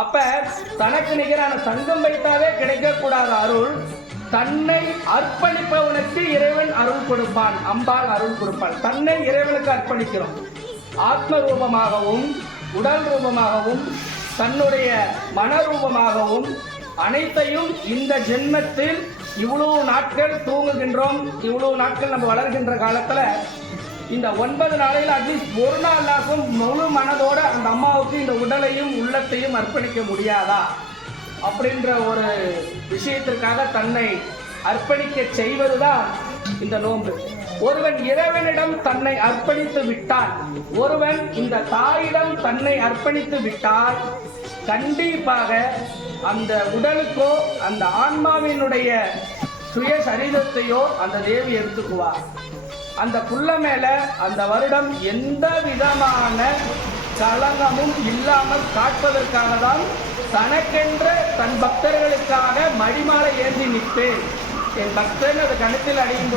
அப்ப தனக்கு நிகரான சங்கம் வைத்தாவே கிடைக்கக்கூடாத அருள் தன்னை அர்ப்பணிப்பவனுக்கு இறைவன் அருள் கொடுப்பான். அம்பாள் அருள் கொடுப்பான் தன்னை இறைவனுக்கு அர்ப்பணிக்கிறோம். ஆத்ம ரூபமாகவும் உடல் ரூபமாகவும் தன்னுடைய மன ரூபமாகவும் அனைத்தையும் இந்த ஜென்மத்தில் இவ்வளவு நாட்கள் தூங்குகின்றோம் இவ்வளவு நாட்கள் நம்ம வளர்கின்ற காலத்துல இந்த ஒன்பது நாளையில் அட்லீஸ்ட் ஒரு நாளாகும் முழு மனதோட அந்த அம்மாவுக்கு இந்த உடலையும் உள்ளத்தையும் அர்ப்பணிக்க முடியாதா? அப்படின்ற ஒரு விஷயத்திற்காக தன்னை அர்ப்பணிக்க செய்வதுதான் இந்த நோன்பு. ஒருவன் இறைவனிடம் தன்னை அர்ப்பணித்து விட்டால் ஒருவன் இந்த தாயிடம் தன்னை அர்ப்பணித்து விட்டால் கண்டிப்பாக அந்த உடலுக்கோ அந்த ஆன்மாவினுடைய சுய சரீரத்தையோ அந்த தேவி எடுத்துக்குவா. அந்த புள்ள மேல அந்த வருடம் எந்த விதமான கலங்கமும் இல்லாமல் காட்பதற்காக தான் தனக்கென்ற தன் பக்தர்களுக்காக மடிமாலை ஏந்தி நிற்பேன். என் பக்தர் அது கணத்தில் அடையும்